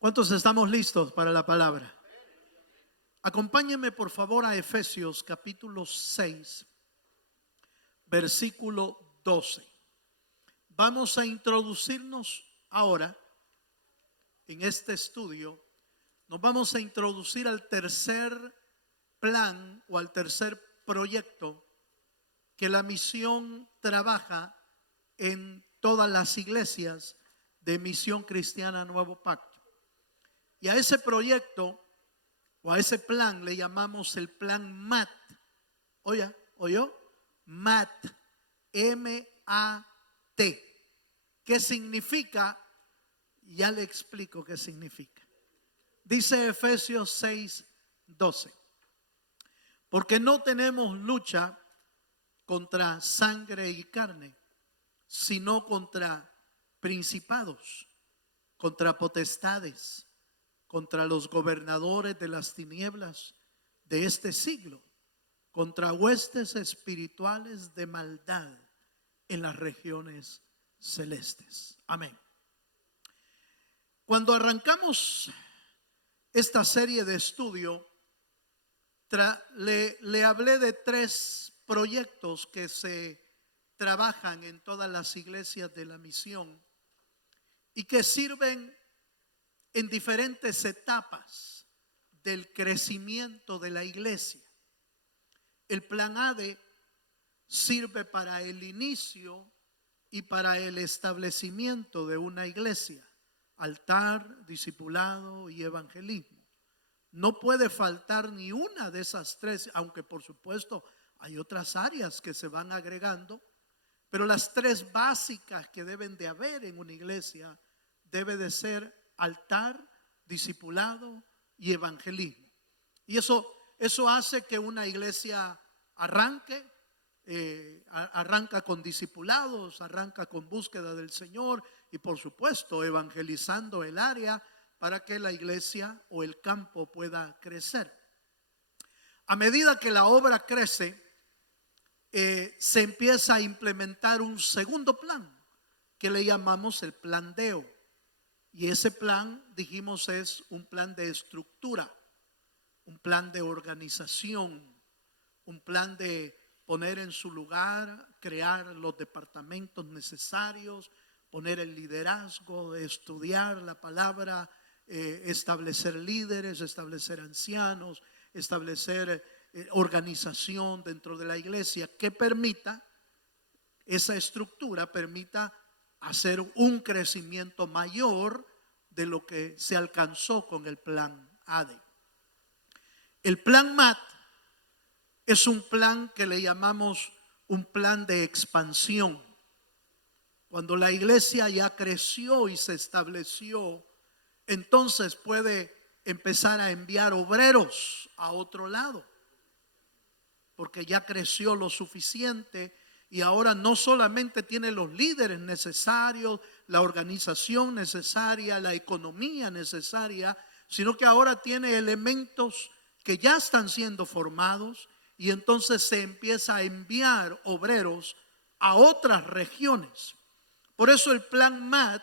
¿Cuántos estamos listos para la palabra? Acompáñenme por favor a Efesios capítulo 6, versículo 12. Vamos a introducirnos ahora en este estudio. Nos vamos a introducir al tercer plan o al tercer proyecto que la misión trabaja en todas las iglesias de Misión Cristiana Nuevo Pacto. Y a ese proyecto o a ese plan le llamamos el plan MAT. ¿Oyó? MAT. M-A-T. ¿Qué significa? Ya le explico qué significa. Dice Efesios 6:12. Porque no tenemos lucha contra sangre y carne, sino contra principados, contra potestades, contra los gobernadores de las tinieblas de este siglo, contra huestes espirituales de maldad en las regiones celestes. Amén. Cuando arrancamos esta serie de estudio, le hablé de tres proyectos que se trabajan en todas las iglesias de la misión y que sirven en diferentes etapas del crecimiento de la iglesia. El plan ADE sirve para el inicio y para el establecimiento de una iglesia: altar, discipulado y evangelismo. No puede faltar ni una de esas tres, aunque por supuesto hay otras áreas que se van agregando, pero las tres básicas que deben de haber en una iglesia debe de ser altar, discipulado y evangelismo. Y eso hace que una iglesia arranca con discipulados, arranca con búsqueda del Señor y por supuesto evangelizando el área para que la iglesia o el campo pueda crecer. A medida que la obra crece, se empieza a implementar un segundo plan que le llamamos el plan DEO. Y ese plan, dijimos, es un plan de estructura, un plan de organización, un plan de poner en su lugar, crear los departamentos necesarios, poner el liderazgo, estudiar la palabra, establecer líderes, establecer ancianos, establecer organización dentro de la iglesia que permita, esa estructura permita hacer un crecimiento mayor de lo que se alcanzó con el plan ADE. El plan MAT es un plan que le llamamos un plan de expansión. Cuando la iglesia ya creció y se estableció, entonces puede empezar a enviar obreros a otro lado, porque ya creció lo suficiente. Y ahora no solamente tiene los líderes necesarios, la organización necesaria, la economía necesaria, sino que ahora tiene elementos que ya están siendo formados y entonces se empieza a enviar obreros a otras regiones. Por eso el plan MAT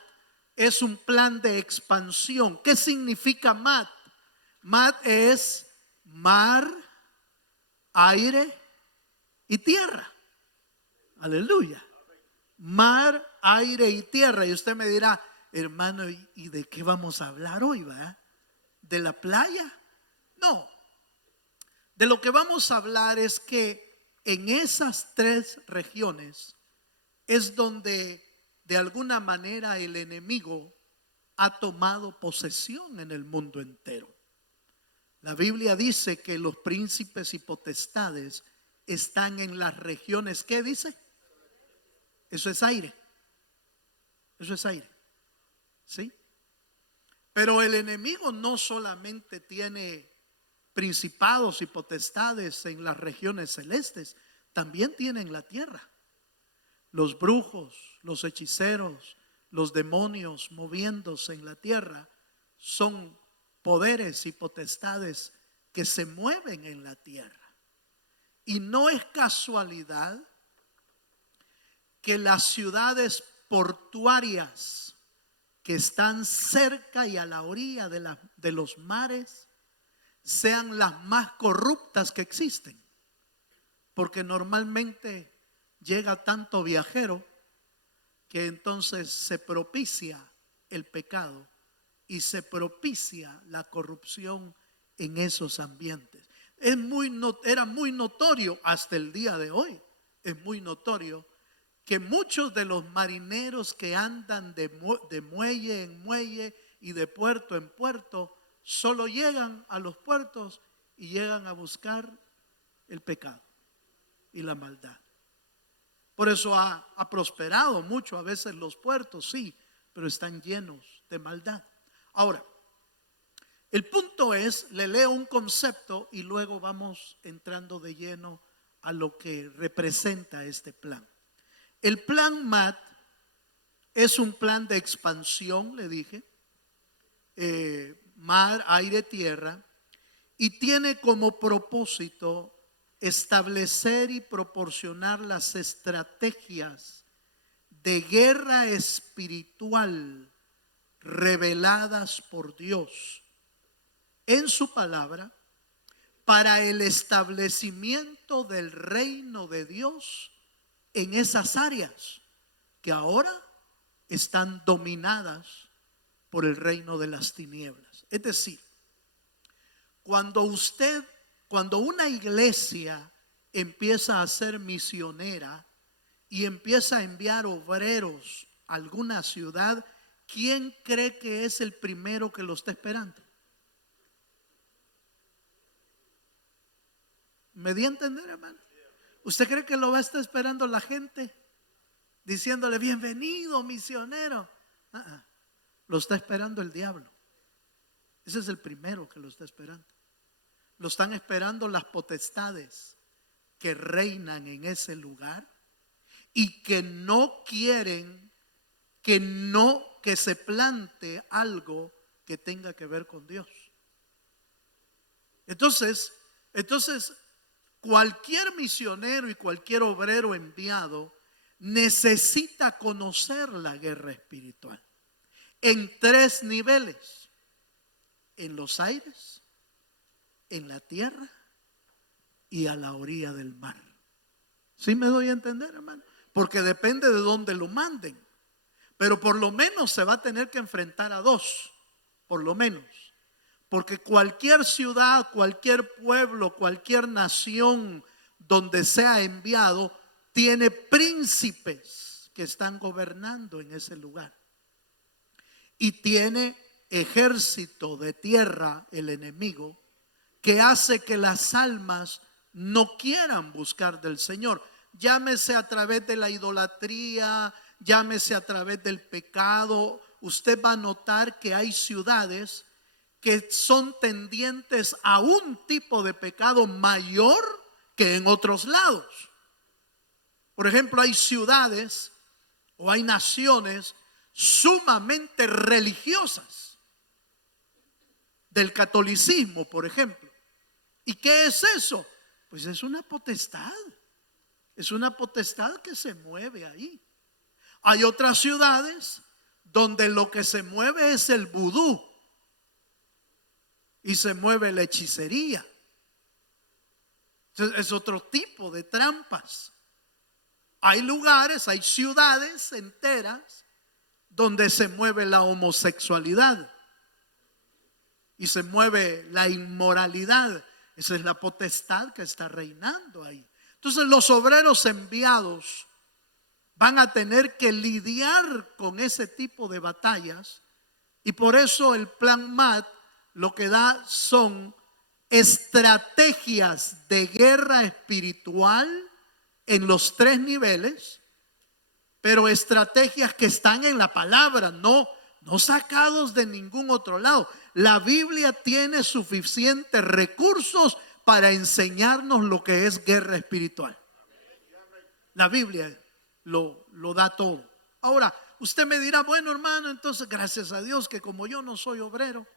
es un plan de expansión. ¿Qué significa MAT? MAT es mar, aire y tierra. Aleluya. Mar, aire y tierra. Y usted me dirá, hermano, ¿y de qué vamos a hablar hoy, va? ¿De la playa? No. De lo que vamos a hablar es que en esas tres regiones es donde de alguna manera el enemigo ha tomado posesión en el mundo entero. La Biblia dice que los príncipes y potestades están en las regiones. ¿Qué dice? Eso es aire. Eso es aire. ¿Sí? Pero el enemigo no solamente tiene principados y potestades en las regiones celestes, también tiene en la tierra. Los brujos, los hechiceros, los demonios moviéndose en la tierra son poderes y potestades que se mueven en la tierra. Y no es casualidad que las ciudades portuarias que están cerca y a la orilla de los mares sean las más corruptas que existen, porque normalmente llega tanto viajero que entonces se propicia el pecado y se propicia la corrupción en esos ambientes. Era muy notorio hasta el día de hoy, es muy notorio que muchos de los marineros que andan de muelle en muelle y de puerto en puerto, solo llegan a los puertos y llegan a buscar el pecado y la maldad. Por eso ha prosperado mucho a veces los puertos, sí, pero están llenos de maldad. Ahora, el punto es, le leo un concepto y luego vamos entrando de lleno a lo que representa este plan. El plan MAT es un plan de expansión, le dije, mar, aire, tierra, y tiene como propósito establecer y proporcionar las estrategias de guerra espiritual reveladas por Dios en su palabra para el establecimiento del reino de Dios en esas áreas que ahora están dominadas por el reino de las tinieblas. Es decir, cuando una iglesia empieza a ser misionera y empieza a enviar obreros a alguna ciudad, ¿quién cree que es el primero que lo está esperando? ¿Me di a entender, hermano? ¿Usted cree que lo va a estar esperando la gente diciéndole bienvenido misionero? Lo está esperando el diablo. Ese es el primero que lo está esperando. Lo están esperando las potestades que reinan en ese lugar y que no quieren que se plante algo que tenga que ver con Dios. Entonces cualquier misionero y cualquier obrero enviado necesita conocer la guerra espiritual en 3 niveles: en los aires, en la tierra y a la orilla del mar. ¿Sí me doy a entender, hermano? Porque depende de dónde lo manden, pero por lo menos se va a tener que enfrentar a 2, por lo menos. Porque cualquier ciudad, cualquier pueblo, cualquier nación donde sea enviado, tiene príncipes que están gobernando en ese lugar. Y tiene ejército de tierra, el enemigo, que hace que las almas no quieran buscar del Señor. Llámese a través de la idolatría, llámese a través del pecado. Usted va a notar que hay ciudades que son tendientes a un tipo de pecado mayor que en otros lados. Por ejemplo, hay ciudades o hay naciones sumamente religiosas del catolicismo, por ejemplo. ¿Y qué es eso? Pues es una potestad. Es una potestad que se mueve ahí. Hay otras ciudades donde lo que se mueve es el vudú y se mueve la hechicería. Es otro tipo de trampas. Hay lugares, hay ciudades enteras donde se mueve la homosexualidad y se mueve la inmoralidad. Esa es la potestad que está reinando ahí. Entonces los obreros enviados van a tener que lidiar con ese tipo de batallas, y por eso el plan MAT lo que da son estrategias de guerra espiritual en los 3 niveles, pero estrategias que están en la palabra, no sacados de ningún otro lado. La Biblia tiene suficientes recursos para enseñarnos lo que es guerra espiritual. La Biblia lo da todo. Ahora, usted me dirá, bueno, hermano, entonces gracias a Dios que como yo no soy obrero.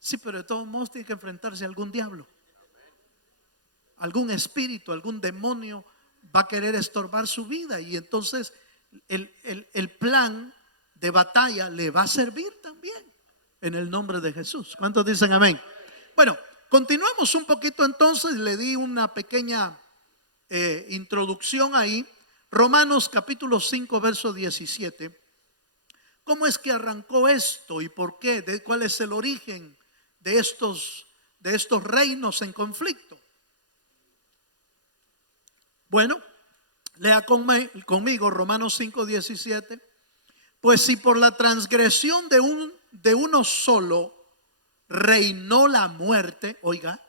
Sí, pero de todos modos tiene que enfrentarse a algún diablo, algún espíritu, algún demonio va a querer estorbar su vida. Y entonces el plan de batalla le va a servir también en el nombre de Jesús. ¿Cuántos dicen amén? Bueno, continuamos un poquito entonces. Le di una pequeña introducción ahí. Romanos capítulo 5 verso 17. ¿Cómo es que arrancó esto y por qué? ¿Cuál es el origen de estos reinos en conflicto? Bueno, lea conmigo Romanos 5, 17. Pues si por la transgresión de uno solo reinó la muerte, oiga,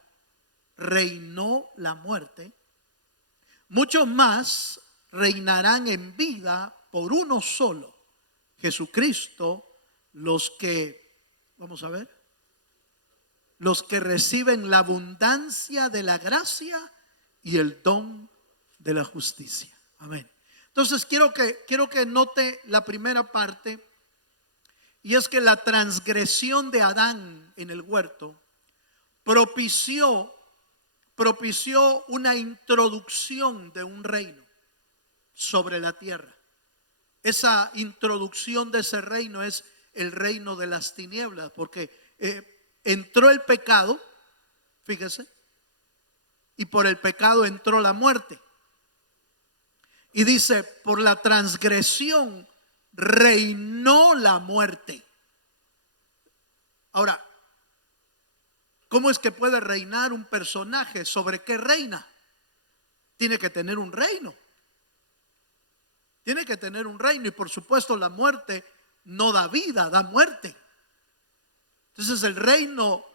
reinó la muerte, muchos más reinarán en vida por uno solo, Jesucristo, los que, vamos a ver, los que reciben la abundancia de la gracia y el don de la justicia. Amén. Entonces quiero que note la primera parte, y es que la transgresión de Adán en el huerto propició una introducción de un reino sobre la tierra. Esa introducción de ese reino es el reino de las tinieblas, porque entró el pecado, fíjese, y por el pecado entró la muerte. Y dice, por la transgresión reinó la muerte. Ahora, ¿cómo es que puede reinar un personaje? ¿Sobre qué reina? Tiene que tener un reino. Tiene que tener un reino, y por supuesto la muerte no da vida, da muerte. Entonces el reino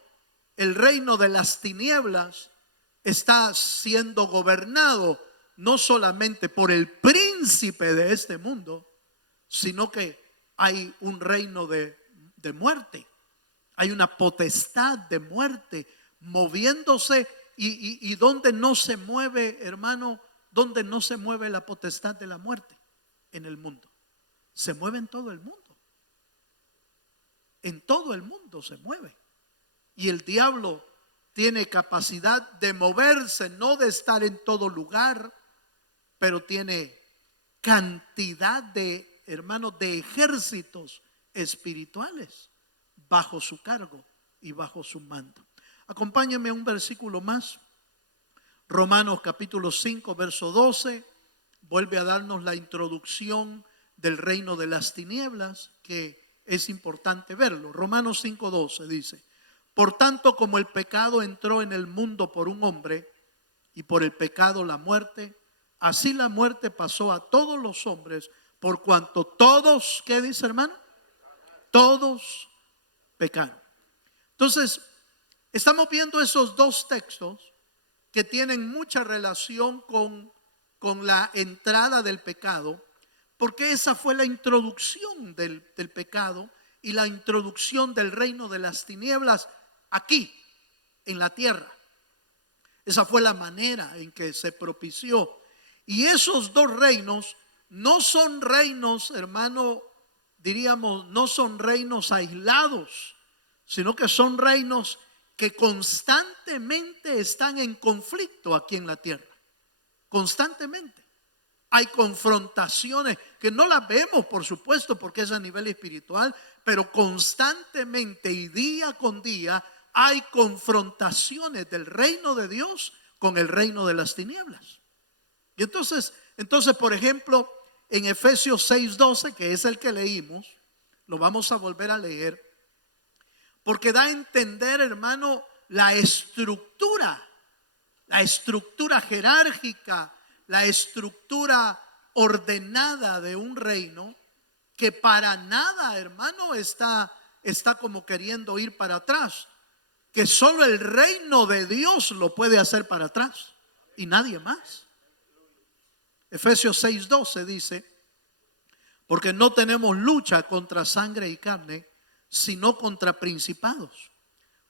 de las tinieblas está siendo gobernado no solamente por el príncipe de este mundo, sino que hay un reino de muerte. Hay una potestad de muerte moviéndose, y donde no se mueve, hermano, donde no se mueve la potestad de la muerte en el mundo. Se mueve en todo el mundo. En todo el mundo se mueve. Y el diablo tiene capacidad de moverse, no de estar en todo lugar, pero tiene cantidad de, hermanos, de ejércitos espirituales bajo su cargo y bajo su mando. Acompáñenme a un versículo más. Romanos capítulo 5 verso 12 vuelve a darnos la introducción del reino de las tinieblas, que es importante verlo. Romanos 5:12 dice: por tanto, como el pecado entró en el mundo por un hombre, y por el pecado la muerte, así la muerte pasó a todos los hombres, por cuanto todos, ¿qué dice, hermano? Todos pecaron. Entonces, estamos viendo esos dos textos que tienen mucha relación con la entrada del pecado, porque esa fue la introducción del pecado y la introducción del reino de las tinieblas aquí en la tierra. Esa fue la manera en que se propició. Y esos dos reinos no son reinos, hermano, diríamos, no son reinos aislados, sino que son reinos que constantemente están en conflicto aquí en la tierra. Constantemente. Hay confrontaciones que no las vemos, por supuesto, porque es a nivel espiritual, pero constantemente y día con día hay confrontaciones del reino de Dios con el reino de las tinieblas. Y entonces, por ejemplo, en Efesios 6:12, que es el que leímos, lo vamos a volver a leer, porque da a entender, hermano, la estructura jerárquica, la estructura ordenada de un reino que para nada, hermano, está como queriendo ir para atrás, que solo el reino de Dios lo puede hacer para atrás y nadie más. Efesios 6:12 dice: porque no tenemos lucha contra sangre y carne, sino contra principados,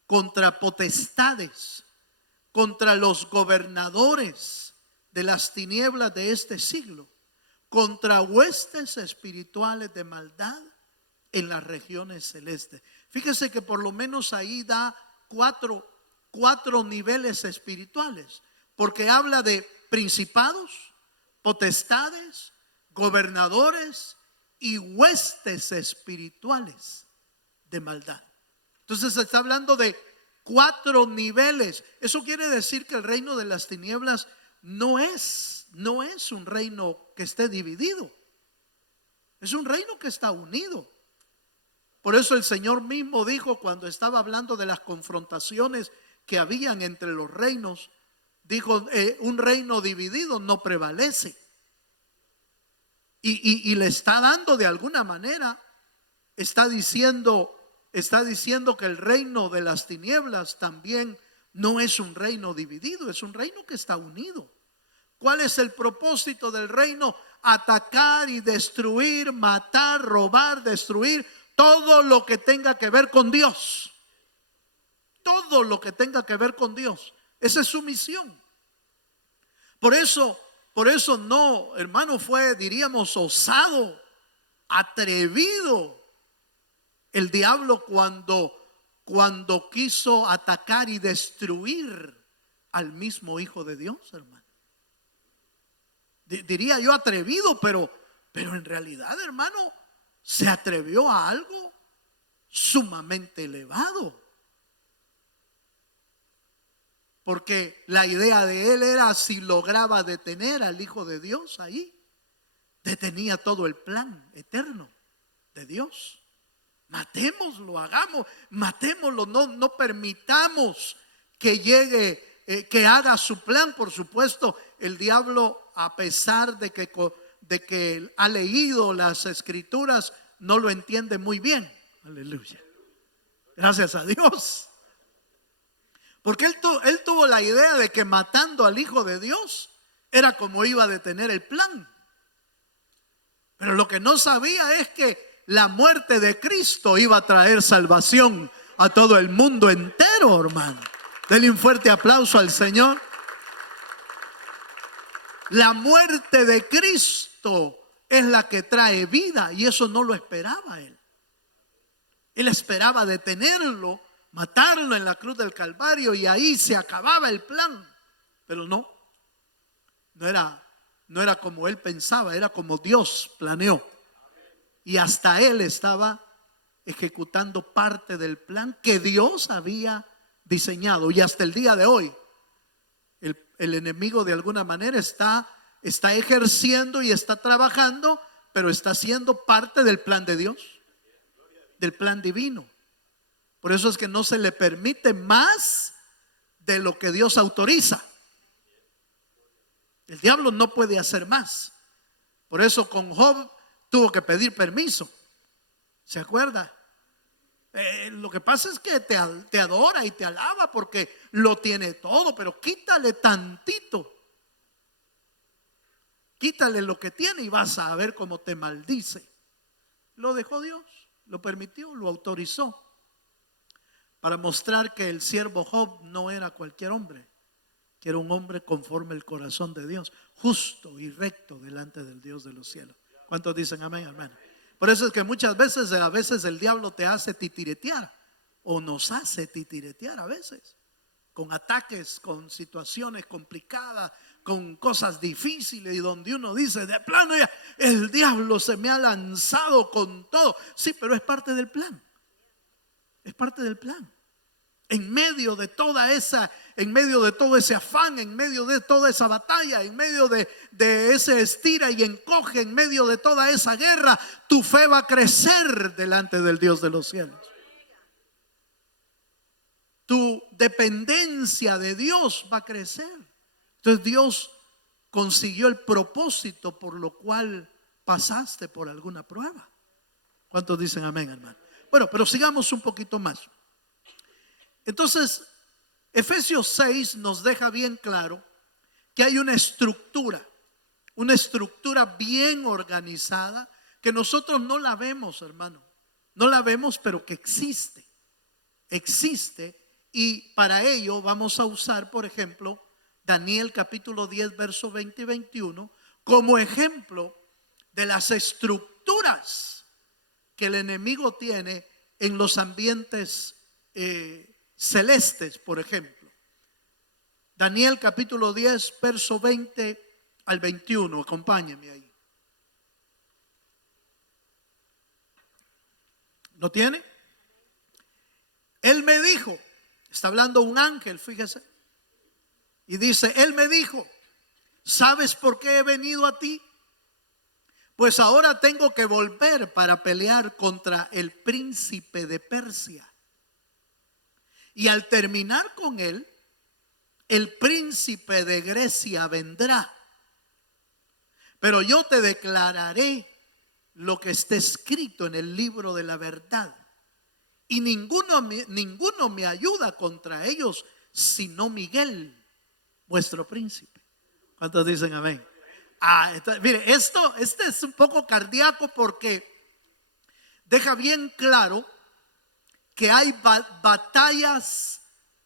contra potestades, contra los gobernadores de las tinieblas de este siglo, contra huestes espirituales de maldad en las regiones celestes. Fíjese que por lo menos ahí da cuatro niveles espirituales, porque habla de principados, potestades, gobernadores y huestes espirituales de maldad. Entonces se está hablando de 4 niveles. Eso quiere decir que el reino de las tinieblas no es un reino que esté dividido. Es un reino que está unido. Por eso el Señor mismo dijo, cuando estaba hablando de las confrontaciones que habían entre los reinos, dijo, un reino dividido no prevalece. Y le está dando de alguna manera, está diciendo que el reino de las tinieblas también no es un reino dividido, es un reino que está unido. ¿Cuál es el propósito del reino? Atacar y destruir, matar, robar, destruir todo lo que tenga que ver con Dios. Todo lo que tenga que ver con Dios. Esa es su misión. Por eso no, hermano, fue, diríamos, osado, atrevido el diablo cuando quiso atacar y destruir al mismo Hijo de Dios, hermano. Diría yo atrevido, pero en realidad, hermano, se atrevió a algo sumamente elevado. Porque la idea de él era, si lograba detener al Hijo de Dios ahí, detenía todo el plan eterno de Dios. Matémoslo, matémoslo, no permitamos que llegue, que haga su plan. Por supuesto, el diablo, a pesar de que ha leído las escrituras, no lo entiende muy bien. Aleluya. Gracias a Dios. Porque él tuvo la idea de que matando al Hijo de Dios era como iba a detener el plan. Pero lo que no sabía es que la muerte de Cristo iba a traer salvación a todo el mundo entero, hermano. Denle un fuerte aplauso al Señor. La muerte de Cristo es la que trae vida, y eso no lo esperaba él. Él esperaba detenerlo, matarlo en la cruz del Calvario, y ahí se acababa el plan. Pero no era como él pensaba, era como Dios planeó. Y hasta él estaba ejecutando parte del plan que Dios había diseñado. Y hasta el día de hoy, el enemigo de alguna manera está ejerciendo y está trabajando, pero está siendo parte del plan de Dios, del plan divino. Por eso es que no se le permite más de lo que Dios autoriza. El diablo no puede hacer más. Por eso con Job tuvo que pedir permiso. ¿Se acuerda? Lo que pasa es que te adora y te alaba porque lo tiene todo, pero quítale tantito. Quítale lo que tiene y vas a ver cómo te maldice. Lo dejó Dios, lo permitió, lo autorizó, para mostrar que el siervo Job no era cualquier hombre, que era un hombre conforme el corazón de Dios, justo y recto delante del Dios de los cielos. ¿Cuántos dicen amén, hermano? Por eso es que muchas veces, el diablo te hace titiretear, o nos hace titiretear a veces, con ataques, con situaciones complicadas, con cosas difíciles, y donde uno dice, de plano ya, el diablo se me ha lanzado con todo. Sí, pero es parte del plan. Es parte del plan. En medio de todo ese afán, en medio de toda esa batalla, en medio de ese estira y encoge, en medio de toda esa guerra, tu fe va a crecer delante del Dios de los cielos. Tu dependencia de Dios va a crecer. Entonces Dios consiguió el propósito por lo cual pasaste por alguna prueba. ¿Cuántos dicen amén, hermano? Bueno, pero sigamos un poquito más. Entonces, Efesios 6 nos deja bien claro que hay una estructura bien organizada, que nosotros no la vemos, hermano. No la vemos, pero que existe. Y para ello vamos a usar, por ejemplo, Daniel capítulo 10, verso 20 y 21, como ejemplo de las estructuras que el enemigo tiene en los ambientes celestes, por ejemplo. Daniel capítulo 10, verso 20 al 21, acompáñenme ahí. ¿Lo tiene? Él me dijo, está hablando un ángel, fíjese, y dice, él me dijo, ¿sabes por qué he venido a ti? Pues ahora tengo que volver para pelear contra el príncipe de Persia. Y al terminar con él, el príncipe de Grecia vendrá. Pero yo te declararé lo que está escrito en el libro de la verdad. Y ninguno me ayuda contra ellos, sino Miguel, vuestro príncipe. ¿Cuántos dicen amén? Mire, este es un poco cardíaco porque deja bien claro que hay batallas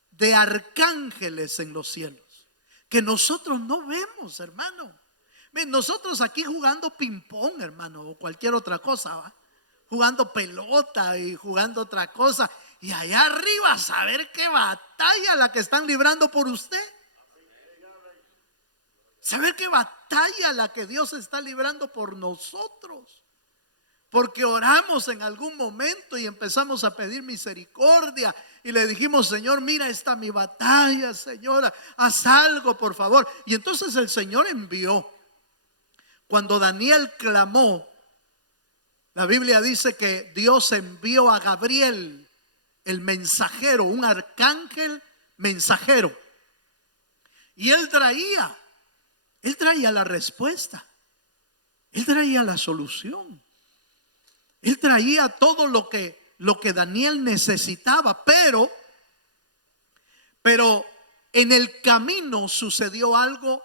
de arcángeles en los cielos que nosotros no vemos, hermano. Nosotros aquí jugando ping pong, hermano, o cualquier otra cosa, ¿va? Jugando pelota y jugando otra cosa, y allá arriba saber qué batalla la que están librando por usted. Saber qué batalla la que Dios está librando por nosotros. Porque oramos en algún momento y empezamos a pedir misericordia y le dijimos, Señor, mira, esta mi batalla, Señor, haz algo por favor. Y entonces el Señor envió. Cuando Daniel clamó, la Biblia dice que Dios envió a Gabriel, el mensajero, un arcángel mensajero. Y él traía la respuesta. Él traía la solución. Él traía todo lo que Daniel necesitaba, pero en el camino sucedió algo,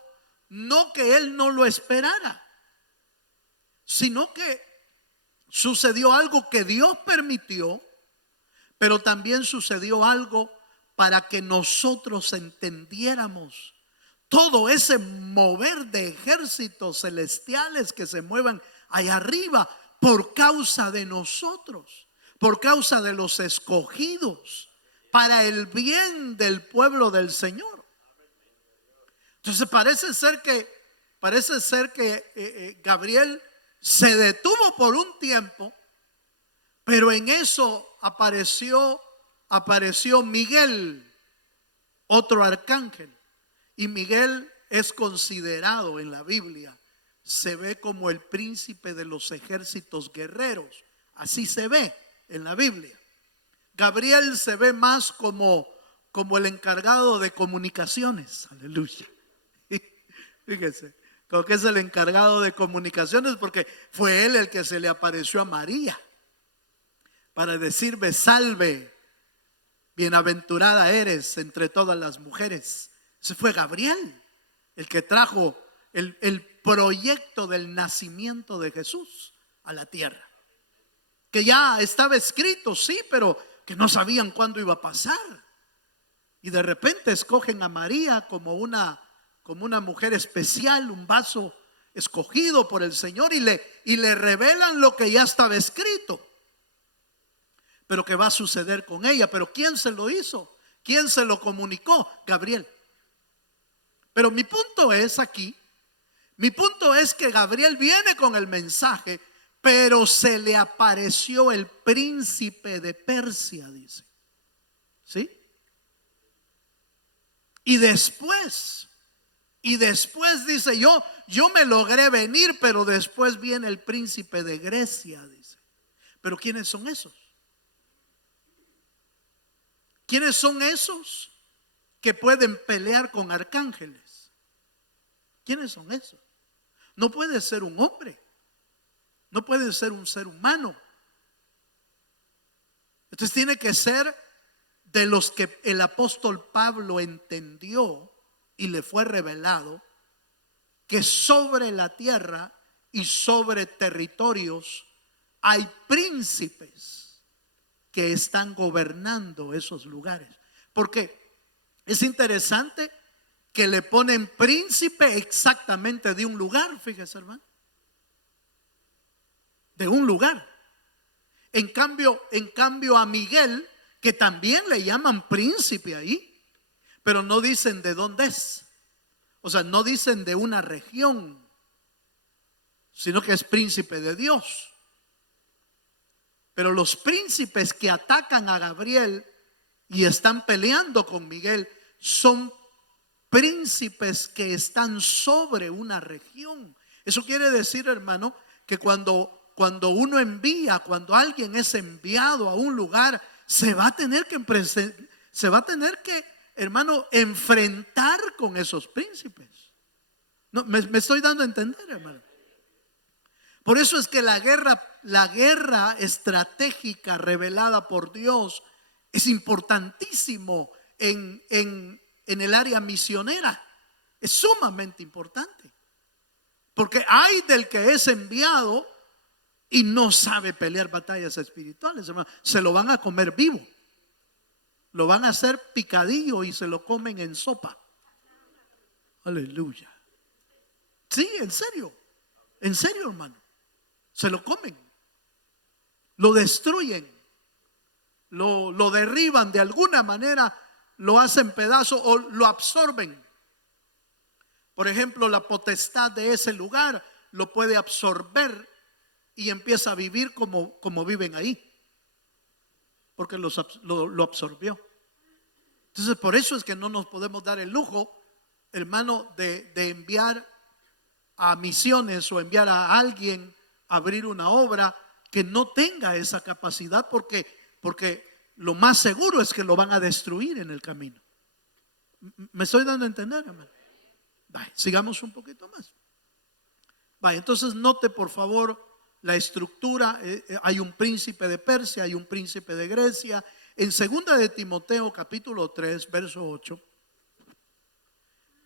no que él no lo esperara, sino que sucedió algo que Dios permitió, pero también sucedió algo para que nosotros entendiéramos todo ese mover de ejércitos celestiales que se mueven allá arriba por causa de nosotros, por causa de los escogidos, para el bien del pueblo del Señor. Entonces parece ser que Gabriel se detuvo por un tiempo, pero en eso apareció Miguel, otro arcángel. Y Miguel es considerado en la Biblia, se ve como el príncipe de los ejércitos guerreros. Así se ve en la Biblia. Gabriel se ve más como el encargado de comunicaciones. Aleluya. Fíjese, como que es el encargado de comunicaciones, porque fue él el que se le apareció a María para decirle, salve, bienaventurada eres entre todas las mujeres. Ese fue Gabriel, el que trajo el proyecto del nacimiento de Jesús a la tierra, que ya estaba escrito, sí, pero que no sabían cuándo iba a pasar. Y de repente escogen a María como una mujer especial, un vaso escogido por el Señor, y le revelan lo que ya estaba escrito, pero que va a suceder con ella. Pero ¿quién se lo hizo? ¿Quién se lo comunicó? Gabriel. Pero mi punto es que Gabriel viene con el mensaje, pero se le apareció el príncipe de Persia, dice. ¿Sí? Y después dice, yo me logré venir, pero después viene el príncipe de Grecia, dice. Pero ¿quiénes son esos? ¿Quiénes son esos que pueden pelear con arcángeles? ¿Quiénes son esos? No puede ser un hombre, no puede ser un ser humano. Entonces tiene que ser de los que el apóstol Pablo entendió y le fue revelado que sobre la tierra y sobre territorios hay príncipes que están gobernando esos lugares. Porque es interesante que le ponen príncipe exactamente de un lugar, fíjese, hermano. De un lugar. En cambio a Miguel, que también le llaman príncipe ahí, pero no dicen de dónde es. O sea, no dicen de una región, sino que es príncipe de Dios. Pero los príncipes que atacan a Gabriel y están peleando con Miguel son príncipes que están sobre una región. Eso quiere decir, hermano, que cuando cuando alguien es enviado a un lugar, se va a tener que, hermano, enfrentar con esos príncipes. No, me estoy dando a entender, hermano. Por eso es que la guerra estratégica revelada por Dios es importantísimo en el área misionera. Es sumamente importante. Porque hay del que es enviado y no sabe pelear batallas espirituales, hermano. Se lo van a comer vivo. Lo van a hacer picadillo y se lo comen en sopa. Aleluya. Sí, en serio, hermano. Se lo comen, lo destruyen, lo derriban de alguna manera, lo hacen pedazos o lo absorben. Por ejemplo, la potestad de ese lugar lo puede absorber y empieza a vivir como viven ahí, porque lo absorbió. Entonces, por eso es que no nos podemos dar el lujo, hermano, de enviar a misiones o enviar a alguien a abrir una obra que no tenga esa capacidad, porque lo más seguro es que lo van a destruir en el camino. ¿Me estoy dando a entender, hermano? Vaya, sigamos un poquito más. Vaya, entonces note por favor la estructura. Hay un príncipe de Persia, hay un príncipe de Grecia. En 2 de Timoteo capítulo 3 verso 8,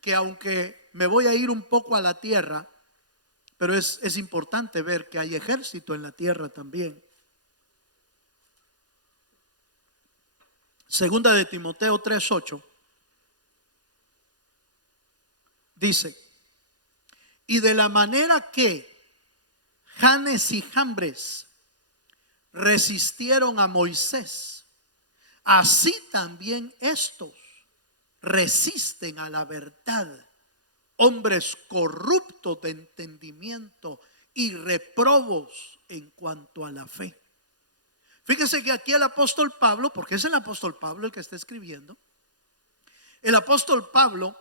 que aunque me voy a ir un poco a la tierra, pero es importante ver que hay ejército en la tierra también. 2 de Timoteo 3:8 dice: y de la manera que Janes y Jambres resistieron a Moisés, así también estos resisten a la verdad, hombres corruptos de entendimiento y reprobos en cuanto a la fe. Fíjese que aquí el apóstol Pablo, porque es el apóstol Pablo el que está escribiendo, el apóstol Pablo,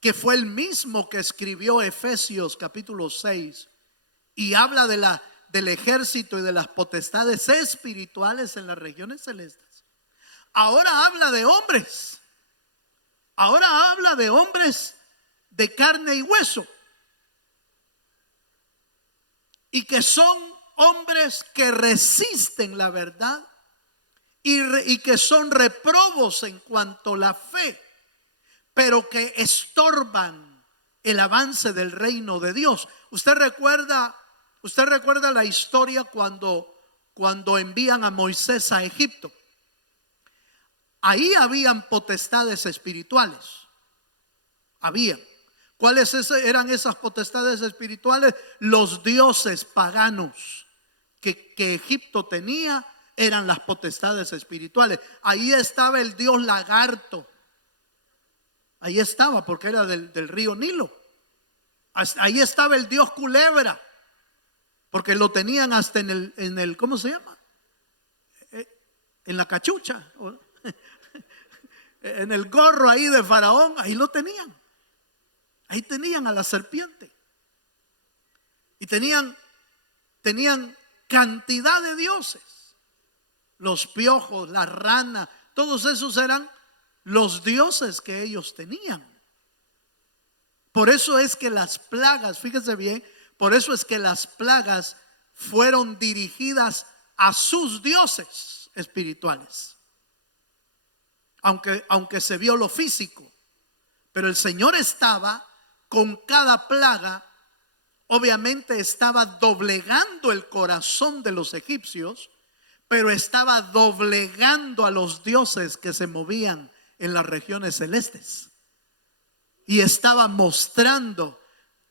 que fue el mismo que escribió Efesios capítulo 6 y habla del ejército y de las potestades espirituales en las regiones celestes, ahora habla de hombres. Ahora habla de hombres de carne y hueso, y que son hombres que resisten la verdad y que son reprobos en cuanto a la fe, pero que estorban el avance del reino de Dios. Usted recuerda la historia cuando envían a Moisés a Egipto. Ahí habían potestades espirituales. ¿Cuáles eran esas potestades espirituales? Los dioses paganos que Egipto tenía eran las potestades espirituales. Ahí estaba el dios lagarto. Ahí estaba, porque era del río Nilo. Ahí estaba el dios culebra, porque lo tenían hasta en el ¿cómo se llama? En la cachucha, en el gorro ahí de Faraón. Ahí lo tenían. Ahí tenían a la serpiente. Y tenían cantidad de dioses. Los piojos, la rana, todos esos eran los dioses que ellos tenían. Por eso es que las plagas, fíjese bien, por eso es que las plagas fueron dirigidas a sus dioses espirituales. Aunque se vio lo físico, pero el Señor estaba con cada plaga. Obviamente estaba doblegando el corazón de los egipcios, pero estaba doblegando a los dioses que se movían en las regiones celestes, y estaba mostrando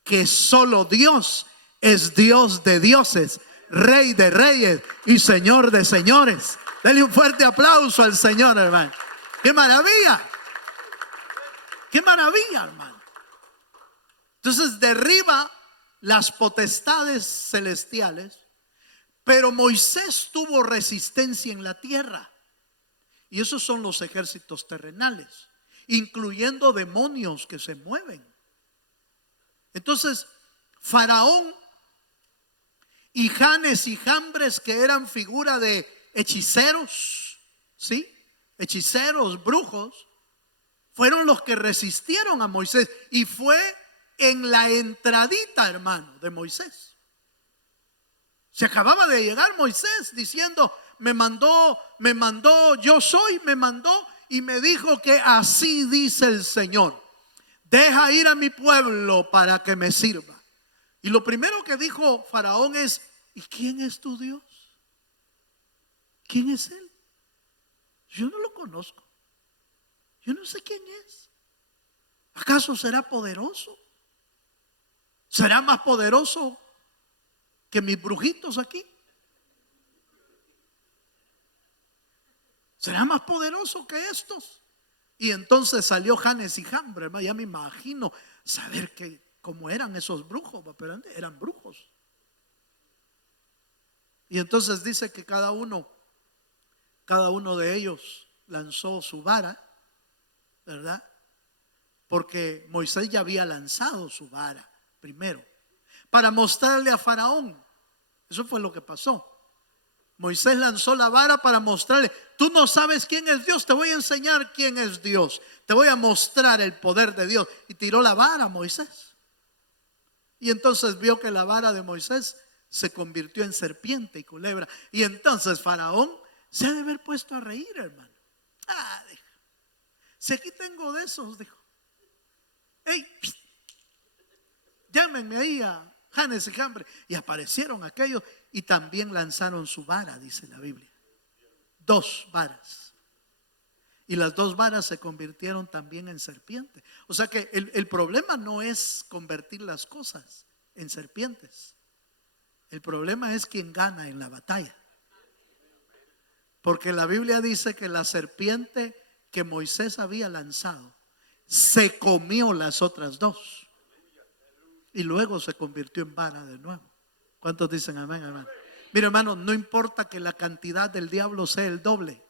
que solo Dios es Dios de dioses, Rey de reyes y Señor de señores. Denle un fuerte aplauso al Señor, hermano. ¡Qué maravilla! ¡Qué maravilla, hermano! Entonces derriba las potestades celestiales, Pero Moisés tuvo resistencia en la tierra. Y esos son los ejércitos terrenales, incluyendo demonios que se mueven. Entonces, Faraón y Janes y Jambres, que eran figura de hechiceros, ¿sí? Hechiceros, brujos, fueron los que resistieron a Moisés. Y fue en la entradita, hermano, de Moisés. Se acababa de llegar Moisés diciendo: me mandó, yo soy, me mandó y me dijo que así dice el Señor: deja ir a mi pueblo para que me sirva. Y lo primero que dijo Faraón es: ¿y quién es tu Dios? ¿Quién es él? Yo no lo conozco. Yo no sé quién es. ¿Acaso será poderoso? ¿Será más poderoso que mis brujitos aquí? ¿Será más poderoso que estos? Y entonces salió Janes y Jambres, ya me imagino saber cómo eran esos brujos, pero eran brujos. Y entonces dice que cada uno de ellos lanzó su vara, ¿verdad? Porque Moisés ya había lanzado su vara primero, para mostrarle a Faraón. Eso fue lo que pasó. Moisés lanzó la vara para mostrarle: tú no sabes quién es Dios, te voy a enseñar quién es Dios, te voy a mostrar el poder de Dios. Y tiró la vara a Moisés. Y entonces vio que la vara de Moisés se convirtió en serpiente y culebra. Y entonces Faraón se ha de haber puesto a reír, hermano. Dijo: si aquí tengo de esos, dijo, hey, llámenme ahí a Janes y Jambres. Y aparecieron aquellos y también lanzaron su vara, dice la Biblia. 2 varas. Y las 2 varas se convirtieron también en serpientes. O sea que el problema no es convertir las cosas en serpientes. El problema es quién gana en la batalla. Porque la Biblia dice que la serpiente que Moisés había lanzado se comió las otras 2 y luego se convirtió en vara de nuevo. ¿Cuántos dicen amén, hermano? Mira, hermano, no importa que la cantidad del diablo sea el doble,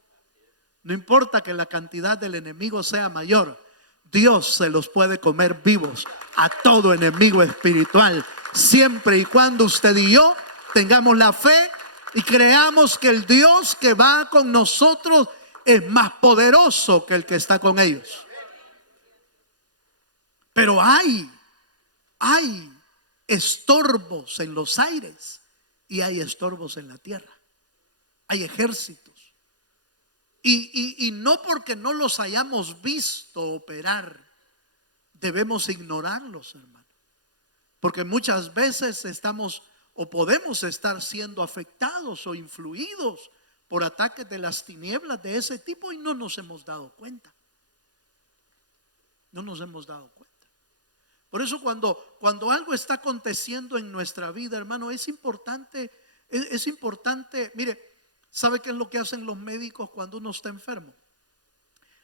no importa que la cantidad del enemigo sea mayor, Dios se los puede comer vivos a todo enemigo espiritual, siempre y cuando usted y yo tengamos la fe y creamos que el Dios que va con nosotros es más poderoso que el que está con ellos. Pero hay estorbos en los aires y hay estorbos en la tierra. Hay ejércitos. Y no porque no los hayamos visto operar debemos ignorarlos, hermano. Porque muchas veces estamos o podemos estar siendo afectados o influidos por ataques de las tinieblas de ese tipo y no nos hemos dado cuenta. No nos hemos dado cuenta. Por eso cuando algo está aconteciendo en nuestra vida, hermano, es importante, mire, ¿sabe qué es lo que hacen los médicos cuando uno está enfermo?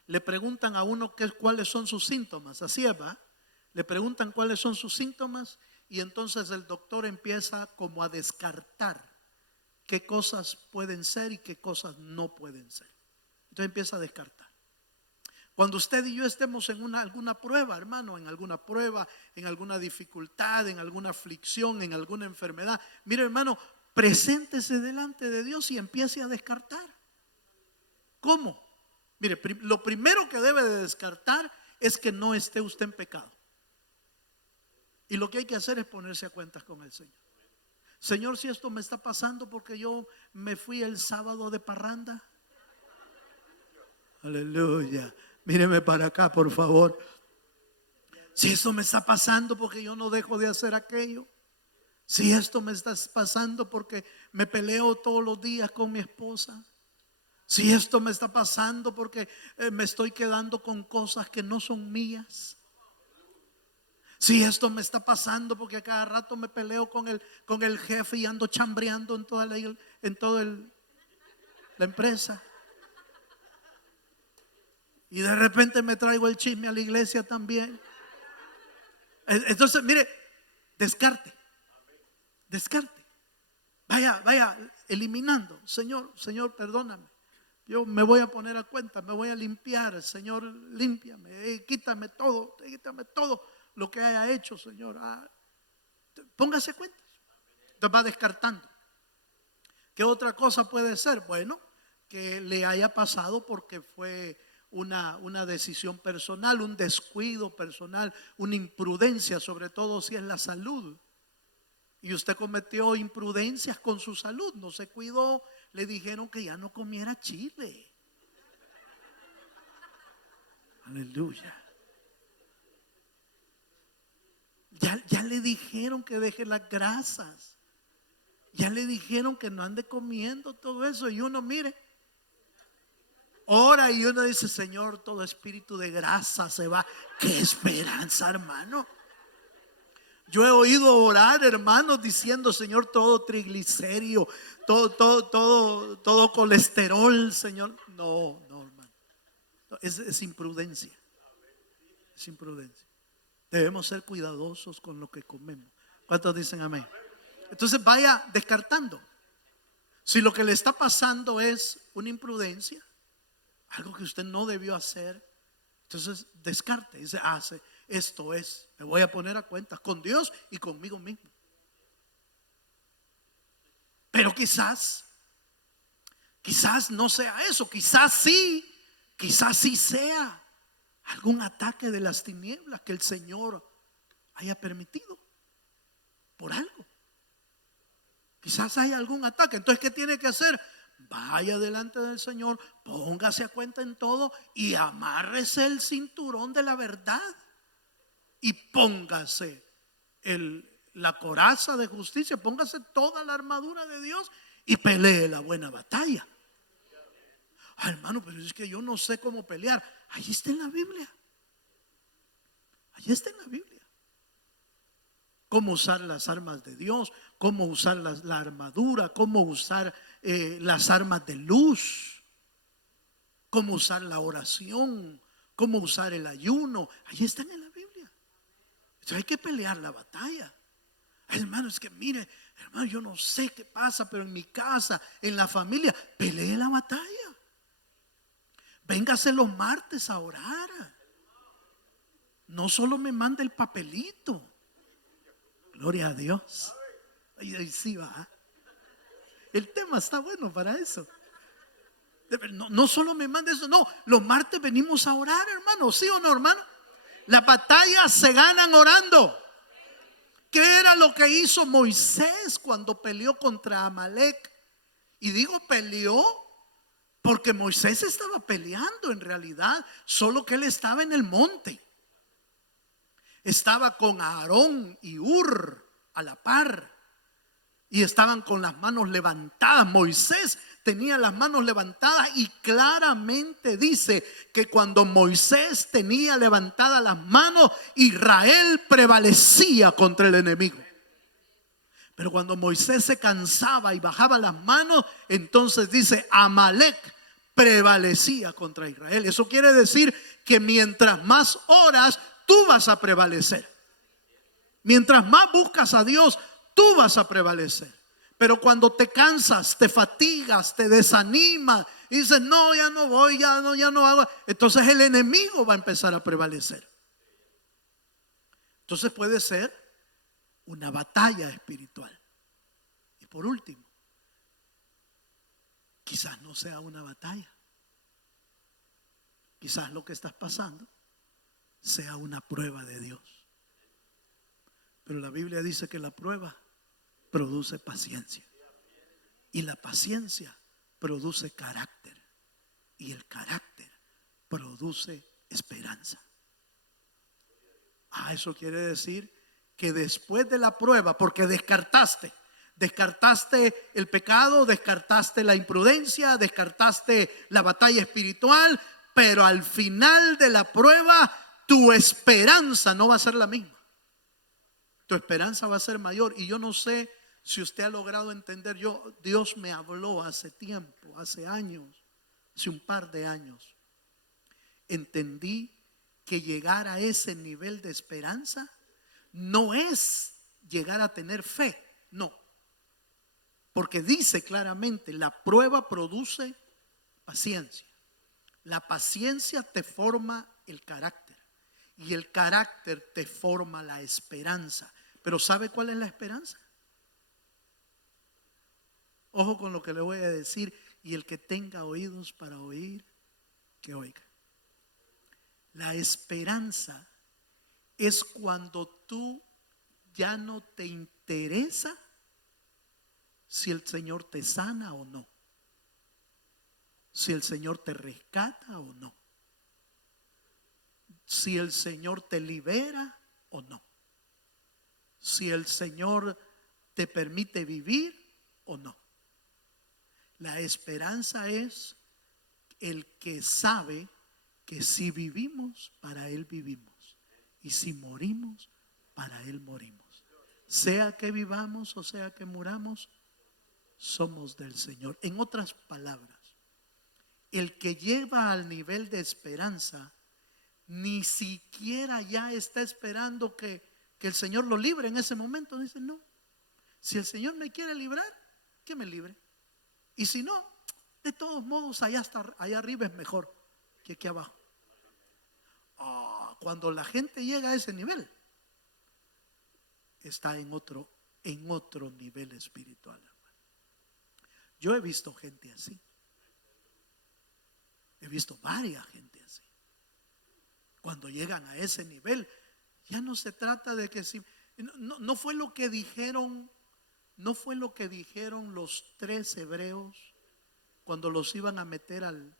Le preguntan a uno cuáles son sus síntomas, así es, ¿va? Le preguntan cuáles son sus síntomas y entonces el doctor empieza como a descartar qué cosas pueden ser y qué cosas no pueden ser. Entonces empieza a descartar. Cuando usted y yo estemos en alguna prueba, hermano, en alguna prueba, en alguna dificultad, en alguna aflicción, en alguna enfermedad, mire, hermano, preséntese delante de Dios y empiece a descartar. ¿Cómo? Mire, lo primero que debe de descartar es que no esté usted en pecado. Y lo que hay que hacer es ponerse a cuentas con el Señor. Señor, si esto me está pasando porque yo me fui el sábado de parranda. Aleluya. Míreme para acá, por favor. Si esto me está pasando porque yo no dejo de hacer aquello. Si esto me está pasando porque me peleo todos los días con mi esposa. Si esto me está pasando porque me estoy quedando con cosas que no son mías. Si esto me está pasando porque a cada rato me peleo con el jefe y ando chambreando en toda la empresa. Y de repente me traigo el chisme a la iglesia también. Entonces, mire, descarte. Vaya, eliminando. Señor, perdóname. Yo me voy a poner a cuenta, me voy a limpiar. Señor, límpiame, quítame todo lo que haya hecho, Señor. Póngase cuenta. Entonces va descartando. ¿Qué otra cosa puede ser? Bueno, que le haya pasado porque fue una decisión personal, un descuido personal, una imprudencia, sobre todo si es la salud. Y usted cometió imprudencias con su salud, no se cuidó, le dijeron que ya no comiera chile. Aleluya. Ya le dijeron que deje las grasas. Ya le dijeron que no ande comiendo todo eso. Y uno, mire, ora y uno dice: Señor, todo espíritu de grasa se va. ¡Qué esperanza, hermano! Yo he oído orar, hermanos, diciendo: Señor, todo triglicérido, todo colesterol, Señor. No, hermano. Es imprudencia. Es imprudencia. Debemos ser cuidadosos con lo que comemos. ¿Cuántos dicen amén? Entonces vaya descartando. Si lo que le está pasando es una imprudencia, algo que usted no debió hacer, entonces descarte. Dice: esto es, me voy a poner a cuentas con Dios y conmigo mismo. Pero quizás no sea eso. Quizás sí sea algún ataque de las tinieblas que el Señor haya permitido por algo. Quizás hay algún ataque. Entonces, ¿qué tiene que hacer? Vaya delante del Señor, póngase a cuenta en todo y amárrese el cinturón de la verdad y póngase la coraza de justicia, póngase toda la armadura de Dios y pelee la buena batalla. Hermano, pero es que yo no sé cómo pelear. Ahí está en la Biblia. Ahí está en la Biblia. Cómo usar las armas de Dios, cómo usar la armadura, cómo usar las armas de luz, cómo usar la oración, cómo usar el ayuno. Ahí están en la Biblia. Entonces hay que pelear la batalla. Hermano, es que mire, hermano, yo no sé qué pasa, pero en mi casa, en la familia, pelee la batalla. Véngase los martes a orar. No solo me mande el papelito. Gloria a Dios. Ahí sí va. El tema está bueno para eso. No solo me mande eso, no. Los martes venimos a orar, hermano. ¿Sí o no, hermano? Las batallas se ganan orando. ¿Qué era lo que hizo Moisés cuando peleó contra Amalek? Y digo peleó porque Moisés estaba peleando en realidad, solo que él estaba en el monte. Estaba con Aarón y Hur a la par y estaban con las manos levantadas. Moisés tenía las manos levantadas y claramente dice que cuando Moisés tenía levantadas las manos, Israel prevalecía contra el enemigo. Pero cuando Moisés se cansaba y bajaba las manos, entonces dice: Amalek prevalecía contra Israel. Eso quiere decir que mientras más oras, tú vas a prevalecer. Mientras más buscas a Dios, tú vas a prevalecer. Pero cuando te cansas, te fatigas, te desanimas y dices: no, ya no voy, ya no hago, entonces el enemigo va a empezar a prevalecer. Entonces puede ser una batalla espiritual. Y por último, quizás no sea una batalla. Quizás lo que estás pasando sea una prueba de Dios. Pero la Biblia dice que la prueba produce paciencia. Y la paciencia produce carácter. Y el carácter produce esperanza. Eso quiere decir que después de la prueba, porque descartaste el pecado, descartaste la imprudencia, descartaste la batalla espiritual, pero al final de la prueba tu esperanza no va a ser la misma. Tu esperanza va a ser mayor. Y yo no sé si usted ha logrado entender. Dios me habló hace tiempo, hace años, hace un par de años. Entendí que llegar a ese nivel de esperanza no es llegar a tener fe, no. Porque dice claramente, la prueba produce paciencia. La paciencia te forma el carácter y el carácter te forma la esperanza. Pero ¿sabe cuál es la esperanza? Ojo con lo que le voy a decir, y el que tenga oídos para oír, que oiga. La esperanza es cuando tú ya no te interesa si el Señor te sana o no, si el Señor te rescata o no, si el Señor te libera o no, si el Señor te permite vivir o no. La esperanza es el que sabe que si vivimos, para Él vivimos, y si morimos, para Él morimos. Sea que vivamos o sea que muramos, somos del Señor. En otras palabras, el que lleva al nivel de esperanza ni siquiera ya está esperando que el Señor lo libre en ese momento. Dice, no, si el Señor me quiere librar, que me libre. Y si no, de todos modos allá arriba es mejor que aquí abajo. Cuando la gente llega a ese nivel, está en otro nivel espiritual. Yo he visto gente así. He visto varias gente así. Cuando llegan a ese nivel, ya no se trata de que si no fue lo que dijeron, no fue lo que dijeron los 3 hebreos cuando los iban a meter al